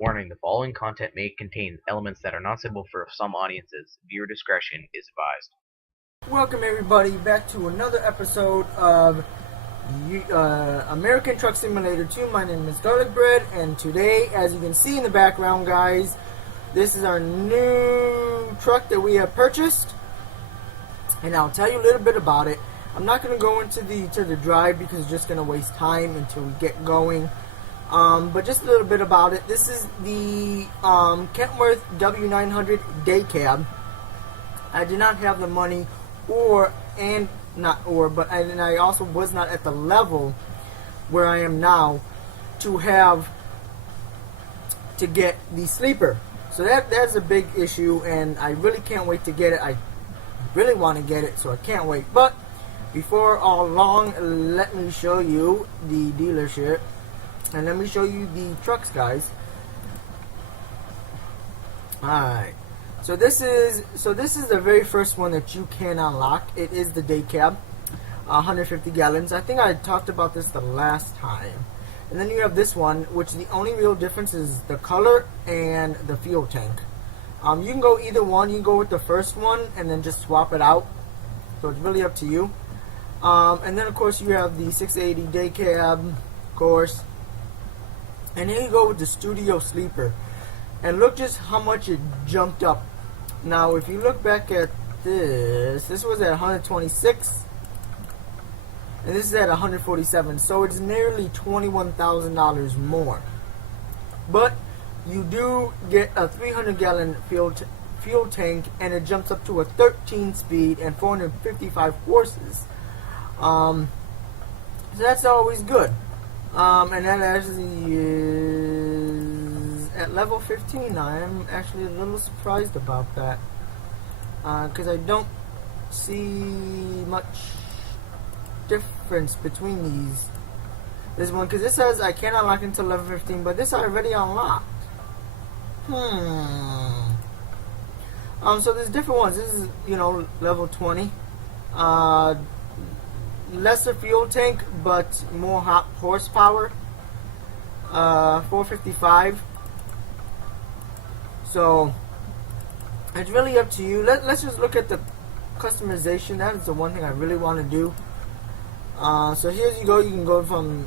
Warning: the following content may contain elements that are not suitable for some audiences. Viewer discretion is advised. Welcome everybody back to another episode of American Truck Simulator 2. My name is Garlic Bread, and today, as you can see in the background, guys, this is our new truck that we have purchased, and I'll tell you a little bit about it. I'm not going to go into the drive because it's just going to waste time until we get going. But just a little bit about it. This is the Kentworth W900 day cab. I did not have the money, and I also was not at the level where I am now to get the sleeper. So that's a big issue, and I really can't wait to get it. I really want to get it, so I can't wait. But before all long, let me show you the dealership. And let me show you the trucks, guys. Alright. So this is the very first one that you can unlock. It is the day cab. 150 gallons. I think I talked about this the last time. And then you have this one, which the only real difference is the color and the fuel tank. You can go either one. You can go with the first one and then just swap it out. So it's really up to you. And then of course you have the 680 day cab, of course. And here you go with the studio sleeper. And look just how much it jumped up. Now, if you look back at this was at 126. And this is at 147. So it's nearly $21,000 more. But you do get a 300-gallon fuel tank. And it jumps up to a 13-speed and 455 horses. So that's always good. And that actually is at level 15. I'm actually a little surprised about that, because I don't see much difference between this one, because this says I can't unlock until level 15, but this I already unlocked. So there's different ones. This is, level 20. Lesser fuel tank, but more horsepower. 455. So it's really up to you. Let's just look at the customization. That is the one thing I really want to do. So here you go. You can go from,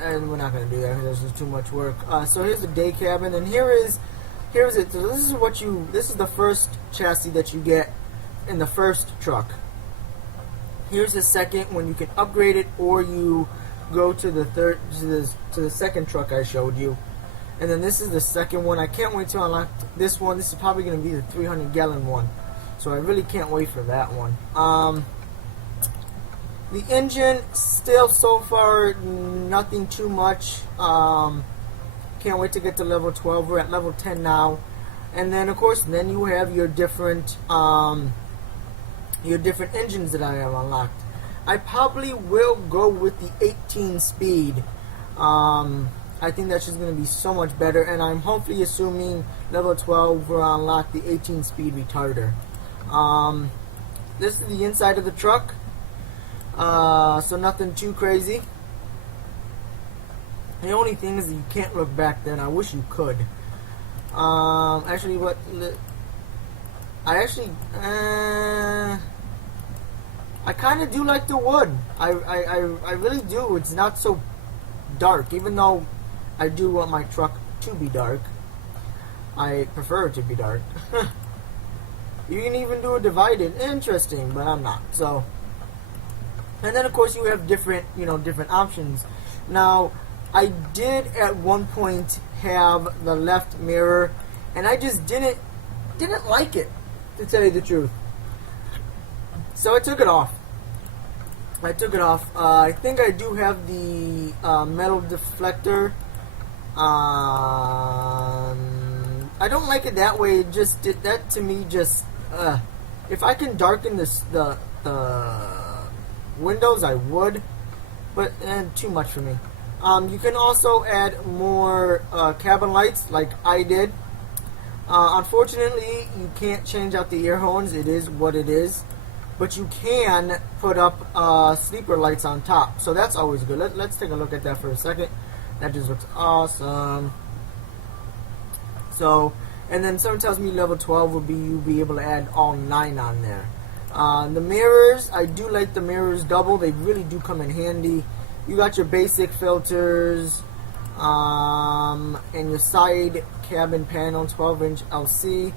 and we're not going to do that because there's just too much work. So here's the day cabin, and here's it. So this is the first chassis that you get in the first truck. Here's the second when you can upgrade it, or you go to the second truck I showed you. And then this is the second one. I can't wait to unlock this one. This is probably going to be the 300-gallon one. So I really can't wait for that one. The engine, still so far, nothing too much. Can't wait to get to level 12. We're at level 10 now. And then, of course, then you have your different engines that I have unlocked. I probably will go with the 18 speed. I think that's just going to be so much better, and I'm hopefully assuming level 12 will unlock the 18 speed retarder. This is the inside of the truck, so nothing too crazy. The only thing is that you can't look back there, and I wish you could. I kind of do like the wood. I really do. It's not so dark, even though I do want my truck to be dark. I prefer it to be dark. You can even do a divided. Interesting, but I'm not. So, and then of course you have different options. Now, I did at one point have the left mirror, and I just didn't like it, to tell you the truth. So I took it off. I think I do have the metal deflector. I don't like it that way. It just that to me just. If I can darken the windows, I would, but too much for me. You can also add more cabin lights, like I did. Unfortunately, you can't change out the air horns. It is what it is. But you can put up sleeper lights on top. So that's always good. Let's take a look at that for a second. That just looks awesome. So, and then someone tells me level 12 would be you be able to add all 9 on there. The mirrors, I do like the mirrors double. They really do come in handy. You got your basic filters, and your side cabin panel, 12-inch LC,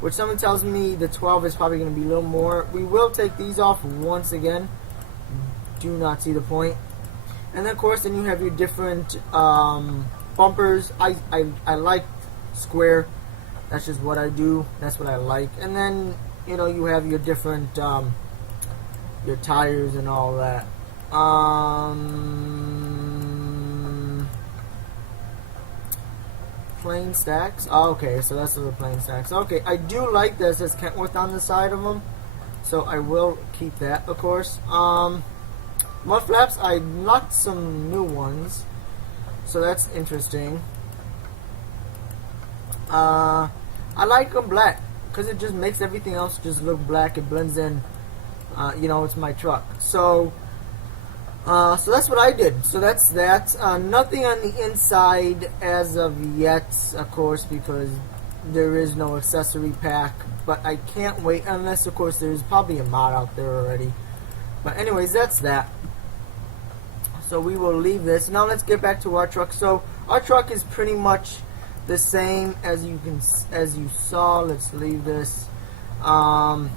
which someone tells me the 12 is probably going to be a little more. We will take these off once again. Do not see the point. And then, of course, then you have your different bumpers. I like square. That's just what I do. That's what I like. And then, you know, you have your different your tires and all that. Plain stacks. Oh, okay, so that's the plain stacks. Okay, I do like this. It says Kentworth on the side of them, so I will keep that, of course. Mud flaps, I locked some new ones, so that's interesting. I like them black because it just makes everything else just look black. It blends in. You know, it's my truck. So that's what I did. So that's that. Nothing on the inside as of yet, of course, because there is no accessory pack. But I can't wait, unless, of course, there's probably a mod out there already. But anyways, that's that. So we will leave this. Now let's get back to our truck. So our truck is pretty much the same as you saw. Let's leave this. The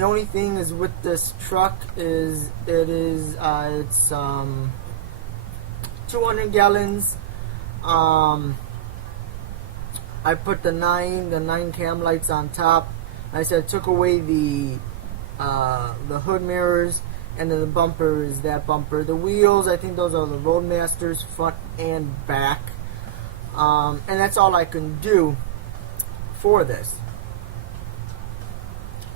only thing is with this truck is it's 200 gallons. I put the nine cam lights on top. I said took away the hood mirrors, and then the bumper is that bumper. The wheels, I think those are the Roadmasters front and back. And that's all I can do for this.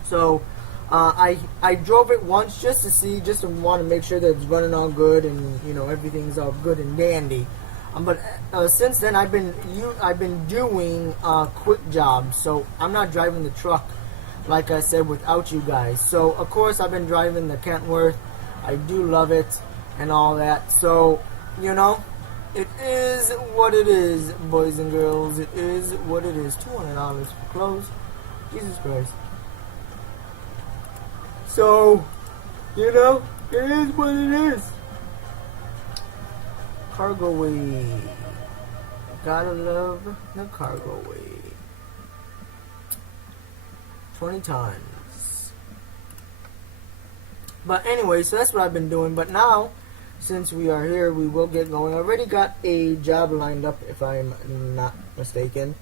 So I drove it once just to see, just to want to make sure that it's running all good and, you know, everything's all good and dandy. But since then I've been doing quick jobs, so I'm not driving the truck like I said without you guys. So of course I've been driving the Kentworth. I do love it and all that. So, you know, it is what it is, boys and girls. It is what it is. $200 for clothes. Jesus Christ. So, you know, it is what it is. Cargo weight. Gotta love the cargo weight. 20 tons. But anyway, so that's what I've been doing. But now, since we are here, we will get going. I already got a job lined up, if I'm not mistaken.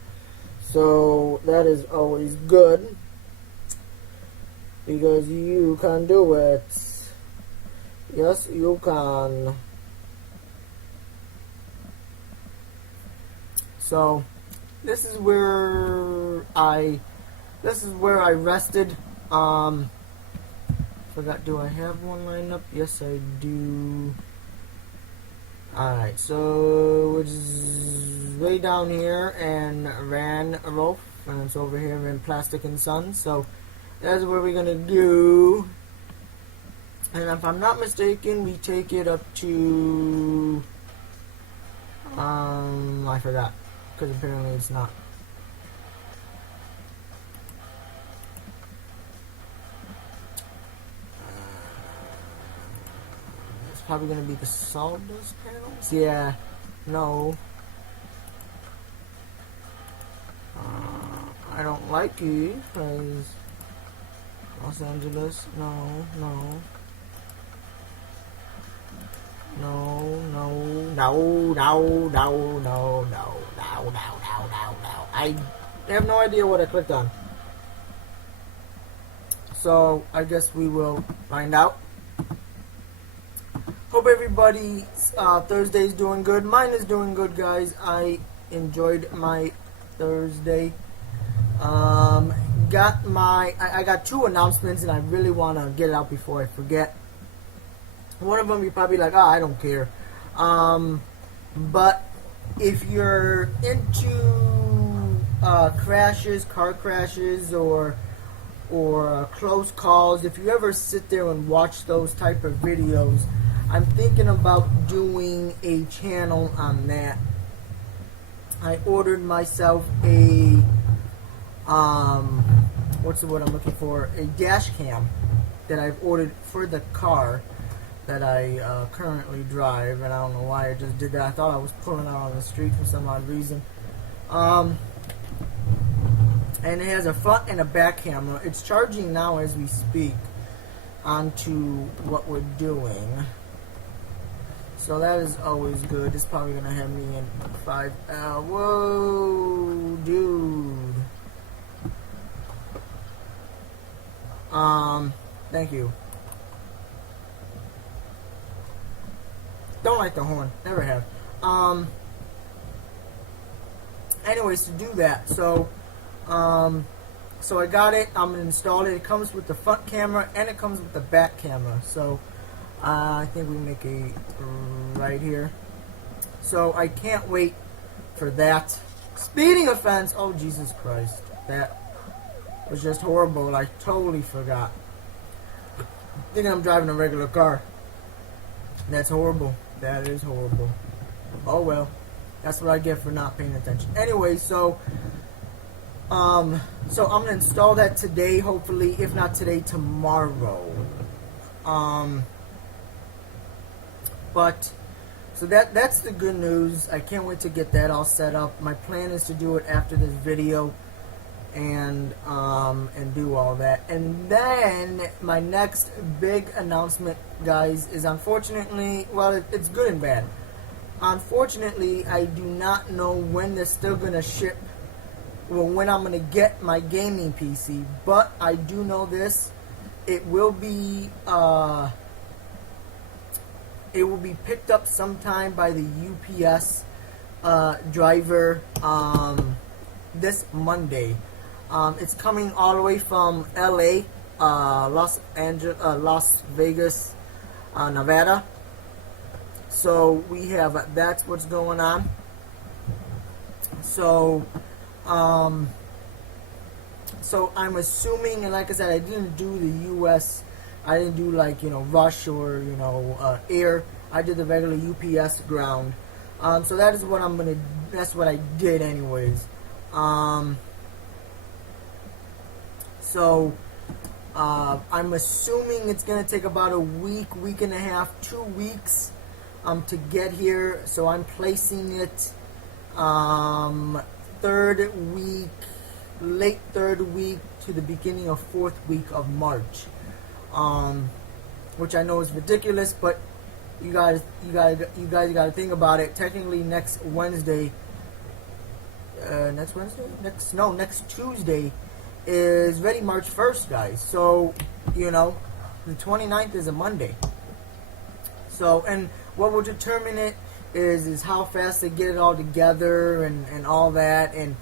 So that is always good, because you can do it. Yes, you can. So this is where I rested. Forgot, do I have one lined up? Yes, I do. Alright, so it's way down here and ran a rope, and it's over here in Plastic and Sons. So that's what we're gonna do. And if I'm not mistaken, we take it up to I forgot, because apparently it's not. It's probably gonna be the sawdust panels. Yeah, no. I don't like it because Los Angeles. No. I have no idea what I clicked on. So I guess we will find out. Hope everybody's Thursday's doing good. Mine is doing good, guys. I enjoyed my Thursday. I got 2 announcements, and I really want to get it out before I forget. One of them you're probably like, I don't care. But if you're into crashes, car crashes, or close calls, if you ever sit there and watch those type of videos, I'm thinking about doing a channel on that. I ordered myself a what's the word I'm looking for? A dash cam that I've ordered for the car that I currently drive, and I don't know why I just did that. I thought I was pulling out on the street for some odd reason. And it has a front and a back camera. It's charging now as we speak onto what we're doing. So that is always good. It's probably going to have me in 5 hours. Whoa, dude. Thank you. Don't like the horn. Never have. Anyways, to do that, so I got it. I'm gonna install it. It comes with the front camera and it comes with the back camera. So I think we make a right here. So I can't wait for that. Speeding offense. Oh Jesus Christ, that was just horrible. I totally forgot. Thinking I'm driving a regular car. That's horrible. That is horrible. Oh well. That's what I get for not paying attention. Anyway, so I'm gonna install that today, hopefully, if not today, tomorrow. But so that's the good news. I can't wait to get that all set up. My plan is to do it after this video and do all that. And then my next big announcement, guys, is unfortunately, well, it's good and bad. Unfortunately, I do not know when they're still gonna ship. Well, when I'm gonna get my gaming PC, but I do know this: it will be picked up sometime by the UPS driver this Monday. It's coming all the way from LA, Las Vegas, Nevada. So we have, that's what's going on. So I'm assuming, and like I said, I didn't do the US. I didn't do like Rush or Air. I did the regular UPS ground. So that is what that's what I did anyways. So I'm assuming it's gonna take about a week and a half, 2 weeks to get here. So I'm placing it late third week to the beginning of fourth week of March, which I know is ridiculous, but you guys got to think about it. Technically, next Tuesday is ready March 1st, guys. So the 29th is a Monday. So, and what will determine it is how fast they get it all together and all that, and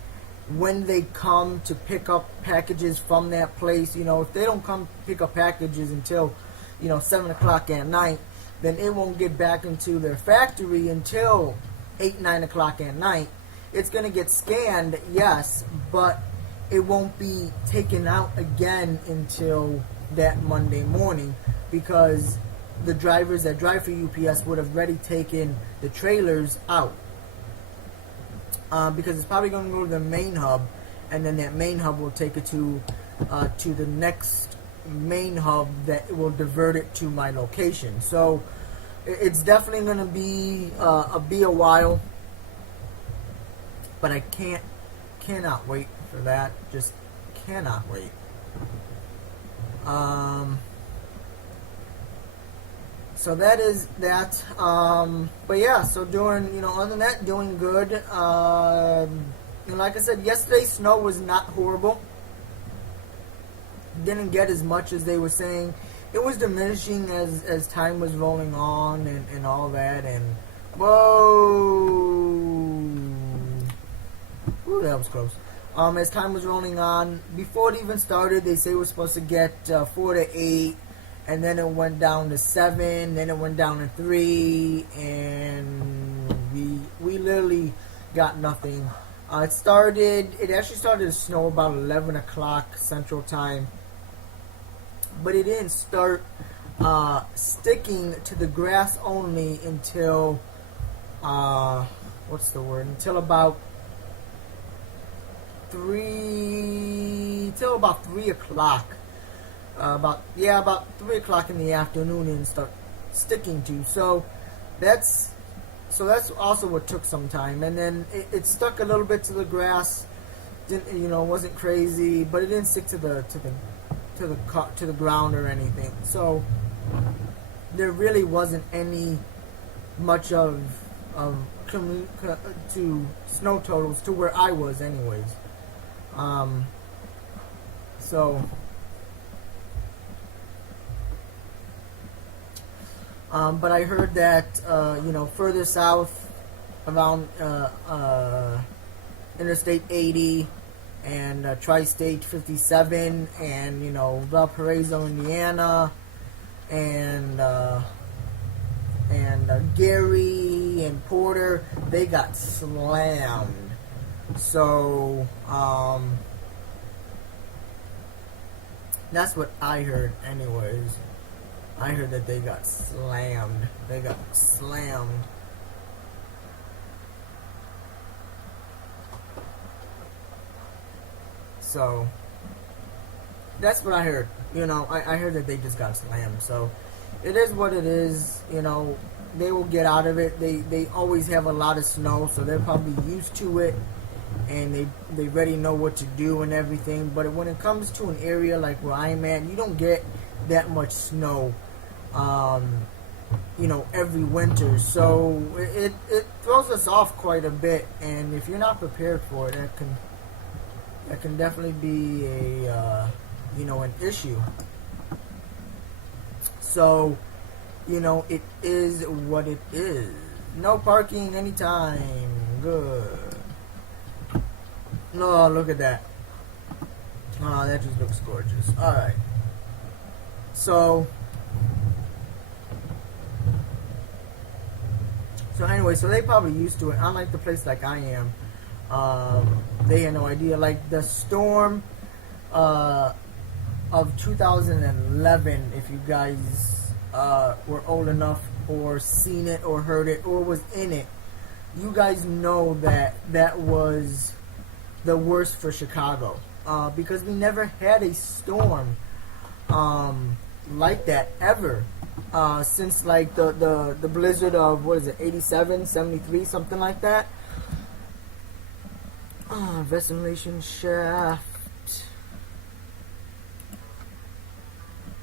when they come to pick up packages from that place. If they don't come pick up packages until 7 o'clock at night, then it won't get back into their factory until 8-9 o'clock at night. It's going to get scanned, yes, but it won't be taken out again until that Monday morning, because the drivers that drive for UPS would have already taken the trailers out. Because it's probably going to go to the main hub, and then that main hub will take it to the next main hub that will divert it to my location. So it's definitely going to be a while, but I cannot wait for that. Just cannot wait. So that is that. But yeah, so doing, other than that, doing good. Like I said, yesterday snow was not horrible. Didn't get as much as they were saying. It was diminishing as time was rolling on and all that. And whoa, ooh, that was close. As time was rolling on, before it even started, they say we're supposed to get 4 to 8. And then it went down to 7, then it went down to 3, and we literally got nothing. It actually started to snow about 11 o'clock Central Time, but it didn't start sticking to the grass only until, until about about 3 o'clock. About 3 o'clock in the afternoon and start sticking to. That's also what took some time, and then it stuck a little bit to the grass. Didn't wasn't crazy, but it didn't stick to the ground or anything. So there really wasn't any much of to snow totals to where I was, anyways. So. But I heard that further south around Interstate 80 and Tri-State 57 and Valparaiso, Indiana, and Gary and Porter, they got slammed. So that's what I heard, anyways. I heard that they got slammed. So that's what I heard. I heard that they just got slammed. So it is what it is. They will get out of it. They always have a lot of snow, so they're probably used to it, and they already know what to do and everything. But when it comes to an area like where I'm at, you don't get that much snow every winter, so it throws us off quite a bit, and if you're not prepared for it, that can definitely be an issue. So it is what it is. No parking anytime. Good. No, look at that. Oh, that just looks gorgeous. Alright. So anyway, so they probably used to it. Unlike the place like I am, they had no idea. Like the storm of 2011, if you guys were old enough or seen it or heard it or was in it, you guys know that was the worst for Chicago, because we never had a storm like that ever. Since like the blizzard of 87, 73, something like that. Ventilation shaft.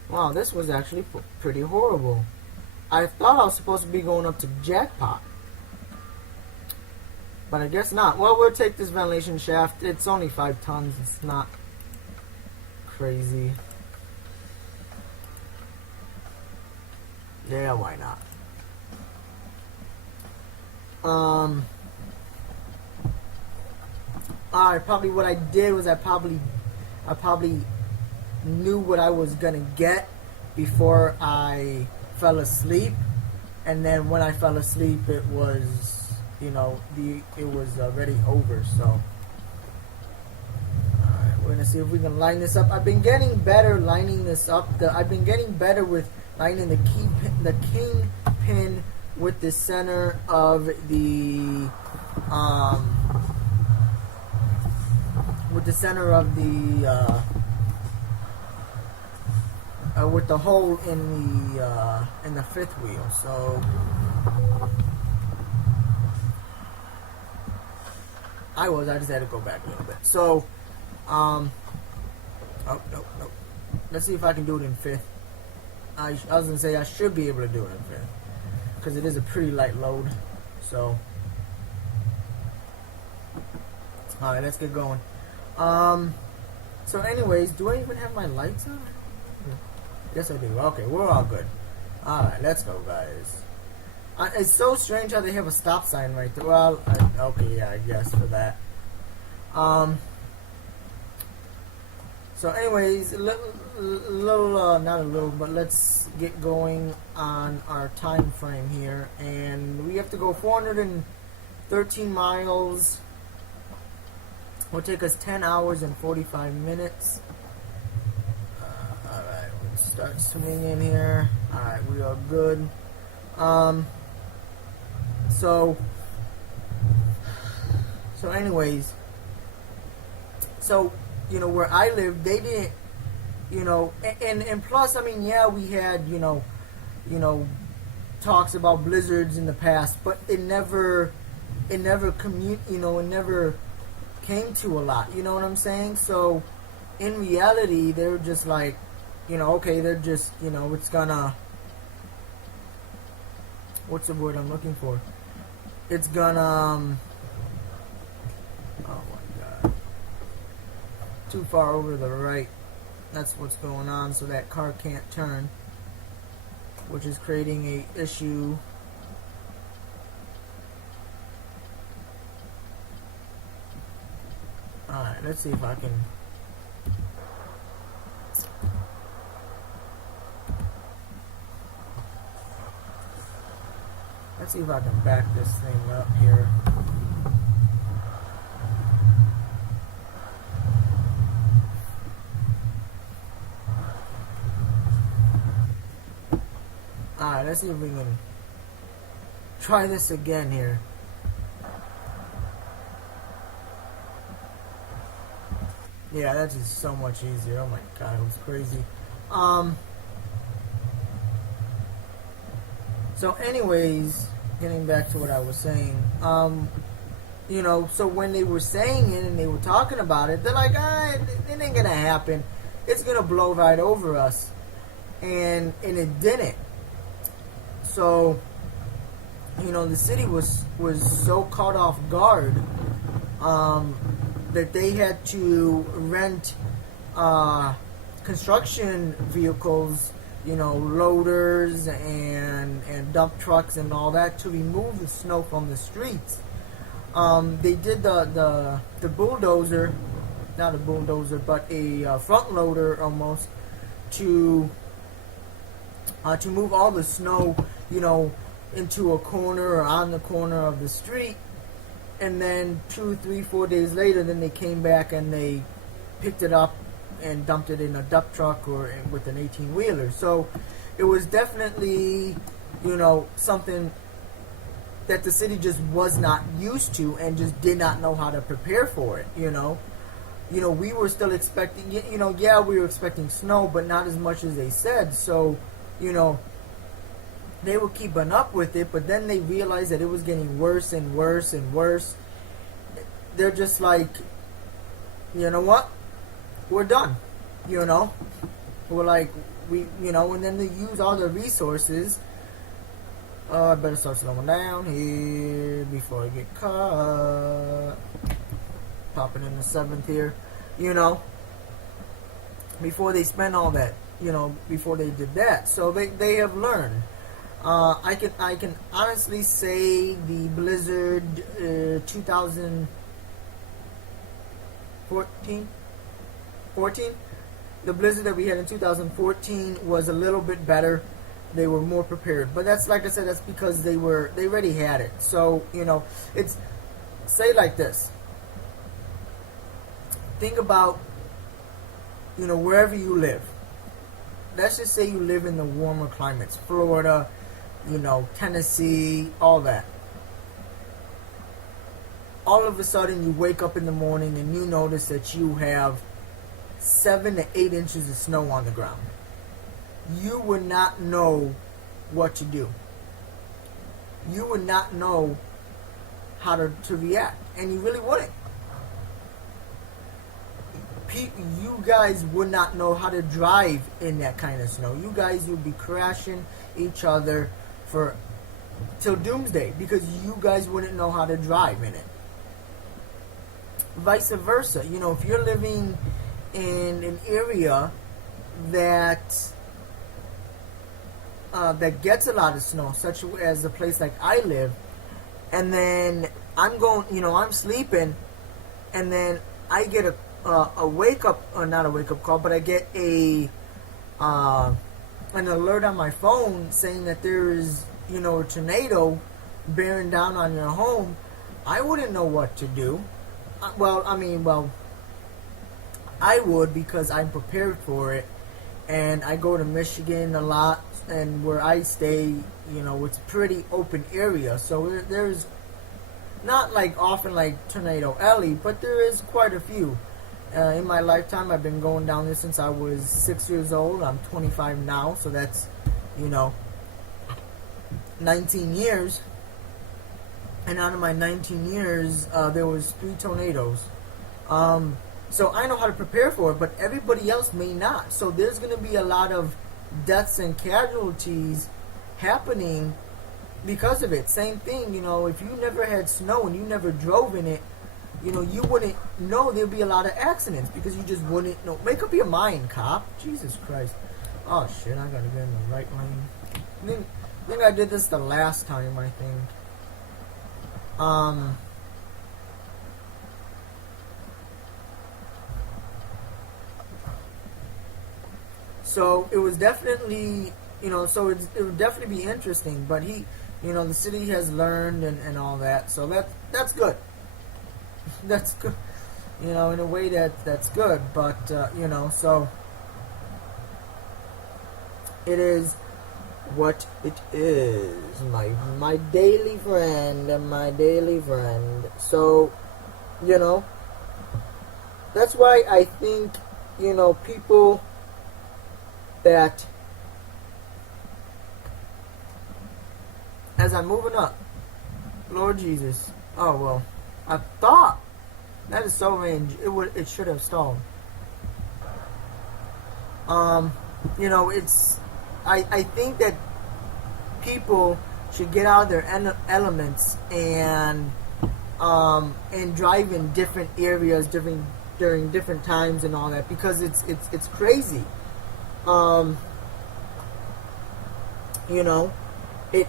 Wow, this was actually pretty horrible. I thought I was supposed to be going up to jackpot, but I guess not. Well, we'll take this ventilation shaft. It's only 5 tons. It's not crazy. Yeah, why not? Probably what I did was I probably knew what I was gonna get before I fell asleep, and then when I fell asleep, it was already over. So, we're gonna see if we can line this up. I've been getting better lining this up. I've been getting better with lining the kingpin with the center of the with the hole in the fifth wheel. So I just had to go back a little bit. So oh no. Let's see if I can do it in fifth. I was gonna say I should be able to do it in fifth, because it is a pretty light load. So alright, let's get going. So anyways, do I even have my lights on? Yes I do. Okay, we're all good. Alright, let's go, guys. It's so strange how they have a stop sign right there. Well, okay, yeah, I guess for that. So anyways, not a little, but let's get going on our time frame here. And we have to go 413 miles. Will take us 10 hours and 45 minutes. Alright, let's start swinging here. Alright, we are good. So anyways, So, where I live, they didn't, and plus, I mean, yeah, we had, you know, talks about blizzards in the past, but it never came to a lot. You know what I'm saying? So, in reality, they're just like, okay, they're just, it's gonna, what's the word I'm looking for? It's gonna, oh my god, too far over to the right. That's what's going on, so that car can't turn, which is creating a issue. Alright, let's see if I can. Let's see if I can back this thing up here. Alright, let's see if we can try this again here. Yeah, that's just so much easier. Oh my god, it was crazy. So anyways, getting back to what I was saying, so when they were saying it and they were talking about it, they're like, it ain't gonna happen. It's gonna blow right over us. And it didn't. So, the city was so caught off guard that they had to rent construction vehicles, loaders and dump trucks and all that to remove the snow from the streets. They did the bulldozer, not a bulldozer, but a front loader almost to move all the snow, into a corner or on the corner of the street. And then 2, 3, 4 days later, then they came back and they picked it up and dumped it in a dump truck or with an 18-wheeler. So it was definitely, something that the city just was not used to and just did not know how to prepare for it. We were still expecting, we were expecting snow, but not as much as they said. So, they were keeping up with it, but then they realized that it was getting worse and worse and worse. They're just like, you know what? We're done. We're like, and then they use all the resources. I better start slowing down here before I get caught. Popping in the 7th here, before they spend all that, before they did that. So they have learned. I can honestly say the Blizzard 2014, the Blizzard that we had in 2014 was a little bit better. They were more prepared, but that's, like I said, that's because they already had it. So it's, say like this. Think about wherever you live. Let's just say you live in the warmer climates, Florida, Tennessee, all that. All of a sudden you wake up in the morning and you notice that you have 7 to 8 inches of snow on the ground. You would not know what to do. You would not know how to react, and you really wouldn't. You guys would not know how to drive in that kind of snow. You guys would be crashing each other till doomsday because you guys wouldn't know how to drive in it. Vice versa, if you're living in an area that gets a lot of snow, such as a place like I live, and then I'm sleeping, and then I get a wake up, or not a wake up call, but I get an alert on my phone saying that there is, a tornado bearing down on your home. I wouldn't know what to do. I would, because I'm prepared for it, and I go to Michigan a lot, and where I stay, it's a pretty open area, so there's not like often like Tornado Alley, but there is quite a few. in my lifetime. I've been going down this since I was 6 years old. I'm 25 now, so that's, you know, 19 years. And out of my 19 years, there was 3 tornadoes. So I know how to prepare for it, but everybody else may not. So there's going to be a lot of deaths and casualties happening because of it. Same thing, you know, if you never had snow and you never drove in it, you know, you wouldn't know there'd be a lot of accidents because you just wouldn't know. Make up your mind, cop. Jesus Christ. Oh shit, I gotta get in the right lane. I think I did this the last time, I think. So it was definitely, you know, so it would definitely be interesting. But he, you know, the city has learned and all that. So that's good. That's good. You know, in a way that's good. But you know, so it is what it is. My daily friend, my daily friend. So, you know, that's why I think, you know, people that, as I'm moving up, Lord Jesus, oh well, I thought that is so range. It should have stalled. You know, I think that people should get out of their elements and drive in different areas, during different times and all that, because it's crazy. You know, it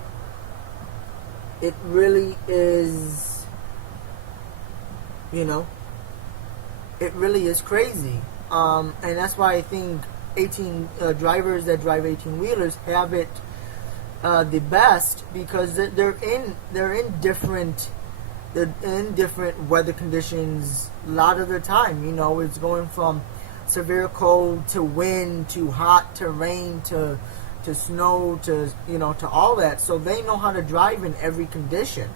really is, you know, it really is crazy. And that's why I think 18 drivers that drive 18-wheelers have it the best, because they're in different weather conditions a lot of the time. You know, it's going from severe cold to wind to hot to rain to snow to, you know, to all that. So they know how to drive in every condition.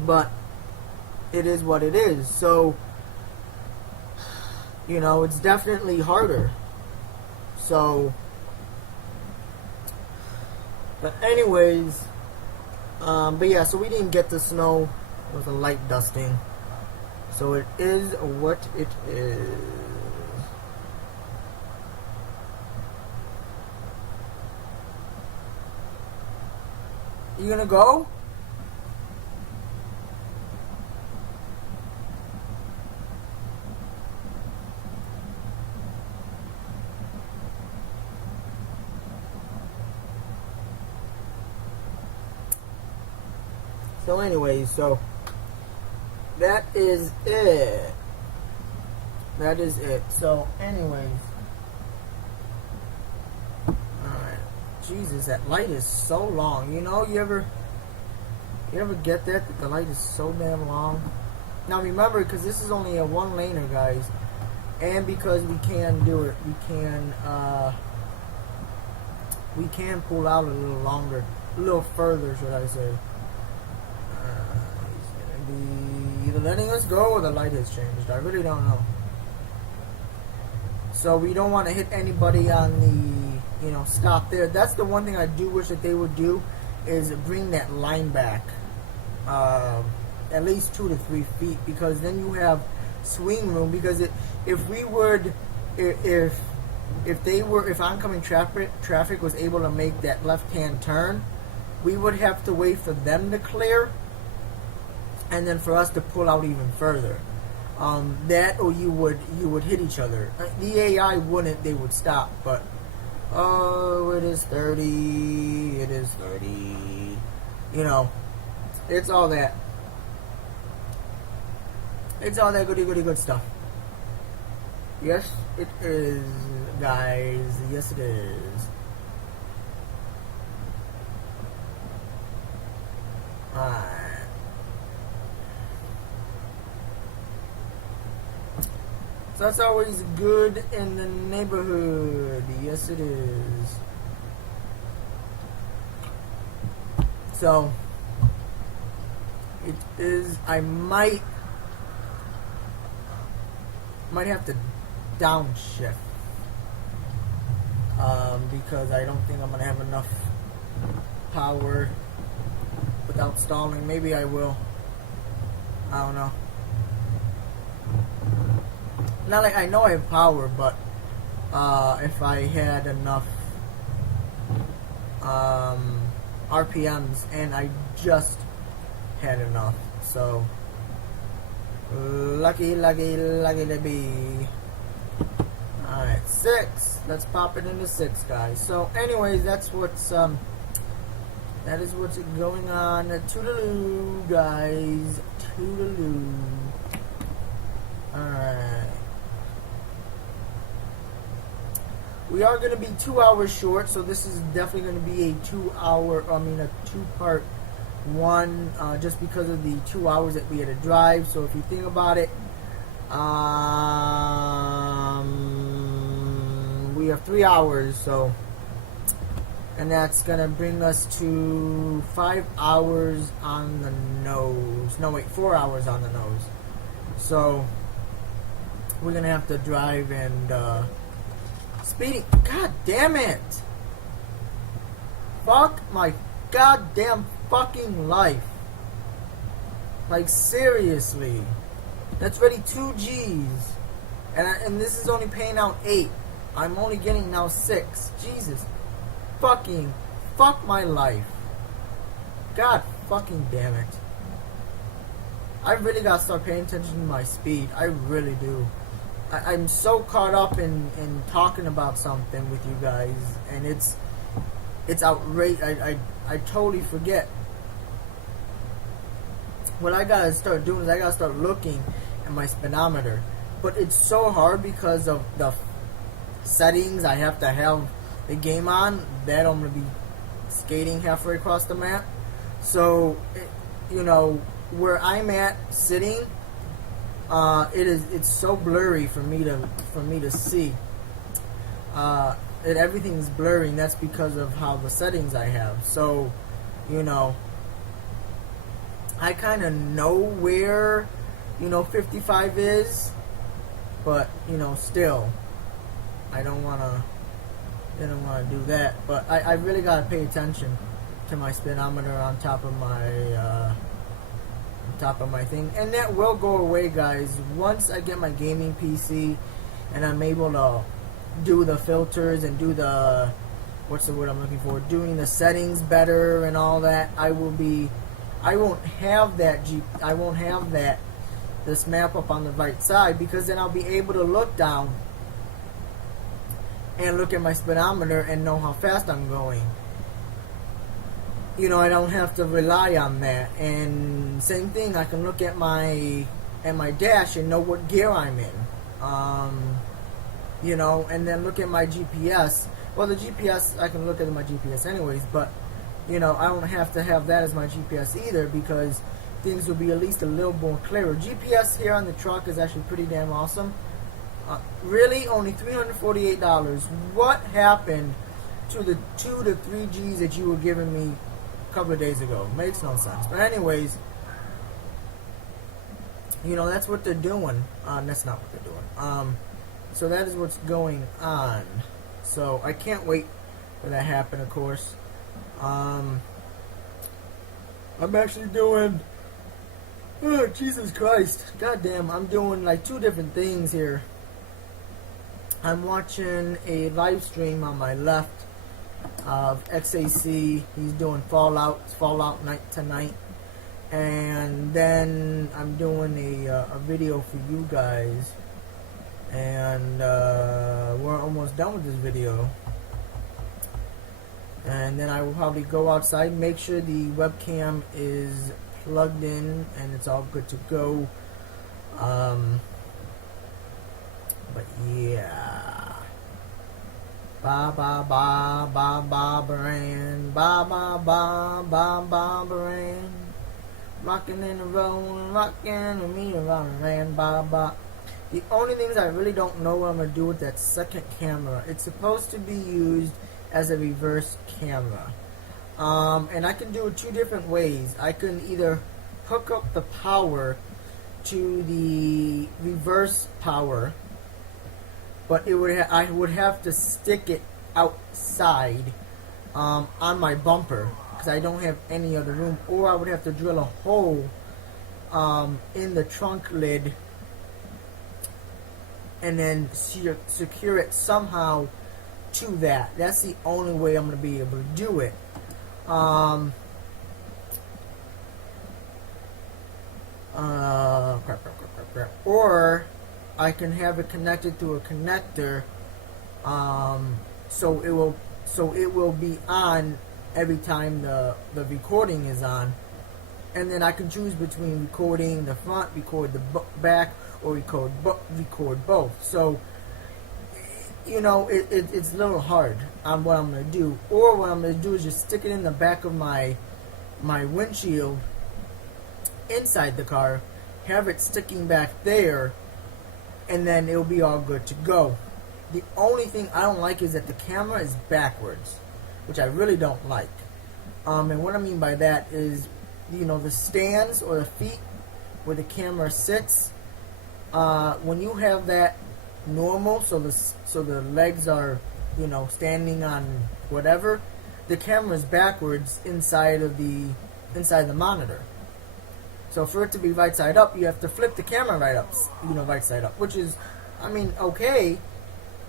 But it is what it is. So, you know, it's definitely harder. So, but anyways, but yeah, so we didn't get the snow. It was a light dusting. So it is what it is. You gonna go? So anyways, so that is it. That is it. So anyways, alright. Jesus, that light is so long. You know, you ever get that the light is so damn long? Now remember, because this is only a one-laner, guys, and because we can do it, we can pull out a little longer, a little further, should I say? He's gonna be either letting us go or the light has changed. I really don't know. So we don't want to hit anybody on the, you know, stop there. That's the one thing I do wish that they would do, is bring that line back at least 2 to 3 feet, because then you have swing room. Because if oncoming traffic was able to make that left-hand turn, we would have to wait for them to clear, and then for us to pull out even further. That, or you would hit each other. The AI wouldn't; they would stop. But oh, it is 30. It is 30. You know, it's all that. It's all that goody good stuff. Yes, it is, guys. Yes, it is. Alright. So that's always good in the neighborhood. Yes, it is. So, it is. I might Might have to downshift. Because I don't think I'm gonna have enough power without stalling. Maybe I will. I don't know. Not like I know I have power, but if I had enough RPMs, and I just had enough. So lucky to be. Alright, 6. Let's pop it into 6, guys. So anyways, that's what's that is what's going on. Toodaloo, guys. Toodaloo. Alright. We are going to be 2 hours short, so this is definitely going to be a 2-part one, just because of the 2 hours that we had to drive. So if you think about it, we have 3 hours, so, and that's going to bring us to 5 hours on the nose. No, wait, 4 hours on the nose. So we're going to have to drive and speeding. God damn it! Fuck my goddamn fucking life. Like, seriously. That's already 2 G's. And this is only paying out 8. I'm only getting now 6. Jesus. Fucking fuck my life. God fucking damn it. I really gotta start paying attention to my speed. I really do. I'm so caught up in talking about something with you guys, and it's outrageous. I totally forget. What I gotta start doing is I gotta start looking at my speedometer, but it's so hard because of the settings I have to have the game on. That I'm gonna be skating halfway across the map, so you know where I'm at sitting. It's so blurry for me to see. Everything's blurry, and that's because of how the settings I have. So, you know, I kind of know where, 55 is, but still, I don't wanna do that. But I really gotta pay attention to my speedometer on top of my thing, and that will go away, guys, once I get my gaming PC and I'm able to do the filters and do the, what's the word I'm looking for, doing the settings better and all that. I won't have this map up on the right side, because then I'll be able to look down and look at my speedometer and know how fast I'm going. I don't have to rely on that. And same thing, I can look at my dash and know what gear I'm in. And then look at my GPS. Well, the GPS, I can look at my GPS anyways, but I don't have to have that as my GPS either, because things will be at least a little more clearer. GPS here on the truck is actually pretty damn awesome. Really, only $348. What happened to the 2 to 3 G's that you were giving me a couple of days ago? Makes no sense. But anyways, that's what they're doing. That's not what they're doing. So that is what's going on. So I can't wait for that to happen, of course. I'm actually doing, oh, Jesus Christ, goddamn, I'm doing like 2 different things here. I'm watching a live stream on my left of XAC. He's doing Fallout night tonight, and then I'm doing a video for you guys, and we're almost done with this video. And then I will probably go outside, make sure the webcam is plugged in and it's all good to go. But yeah, ba ba ba ba ba brand, ba ba ba ba ba brand, rocking and rolling, rocking and me around, ba ba. The only things I really don't know what I'm gonna do with that second camera. It's supposed to be used as a reverse camera, and I can do it 2 different ways. I can either hook up the power to the reverse power, but I would have to stick it outside on my bumper because I don't have any other room, or I would have to drill a hole in the trunk lid and then secure it somehow to that. That's the only way I'm going to be able to do it. Or I can have it connected to a connector, so it will be on every time the recording is on, and then I can choose between recording the front, record the back, or record both. So it's a little hard on what I'm going to do. Or what I'm going to do is just stick it in the back of my windshield inside the car, have it sticking back there, and then it'll be all good to go. The only thing I don't like is that the camera is backwards, which I really don't like. And what I mean by that is, the stands or the feet where the camera sits, when you have that normal, so the legs are, standing on whatever, the camera is backwards inside the monitor. So for it to be right side up, you have to flip the camera right side up, which is, okay,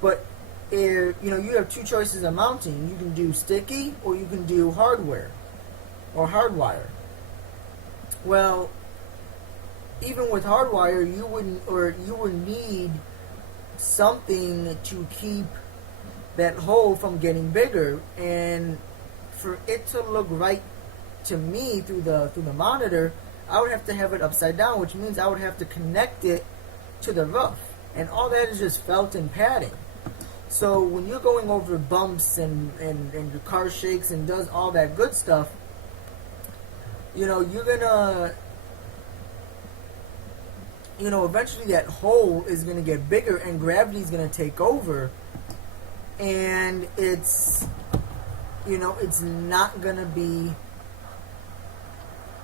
but you have two choices of mounting. You can do sticky, or you can do hardware or hardwire. Well, even with hardwire, you would need something to keep that hole from getting bigger, and for it to look right to me through the monitor, I would have to have it upside down, which means I would have to connect it to the roof, and all that is just felt and padding. So when you're going over bumps and your car shakes and does all that good stuff, you're gonna, eventually that hole is gonna get bigger and gravity is gonna take over, and it's not gonna be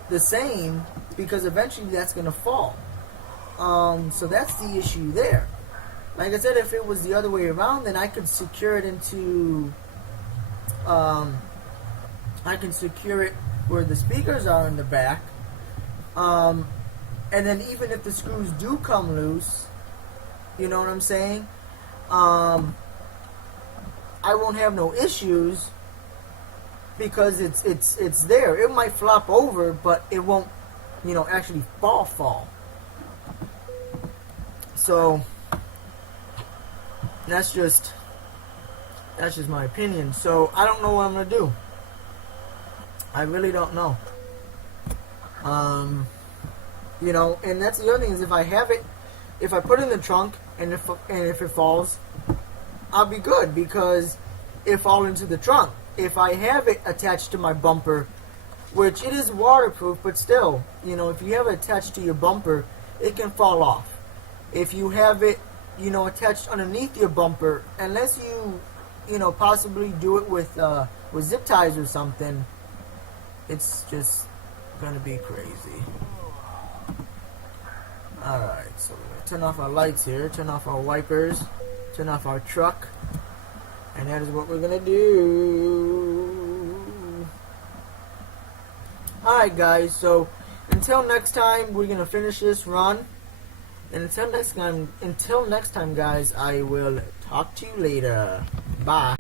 the same, because eventually that's going to fall. So that's the issue there. Like I said, if it was the other way around, then I could secure it into I can secure it where the speakers are in the back, and then even if the screws do come loose, you know what I'm saying, I won't have no issues, because it's there. It might flop over, but it won't, actually fall. So that's just my opinion. So I don't know what I'm gonna do. I really don't know. And that's the other thing is, if I put it in the trunk and if it falls, I'll be good, because it falls into the trunk. If I have it attached to my bumper, which it is waterproof, but still, if you have it attached to your bumper, it can fall off. If you have it, attached underneath your bumper, unless you, possibly do it with zip ties or something, it's just gonna be crazy. Alright, so we're gonna turn off our lights here, turn off our wipers, turn off our truck. And that is what we're going to do. Alright guys, so until next time, we're going to finish this run. And until next time guys, I will talk to you later. Bye.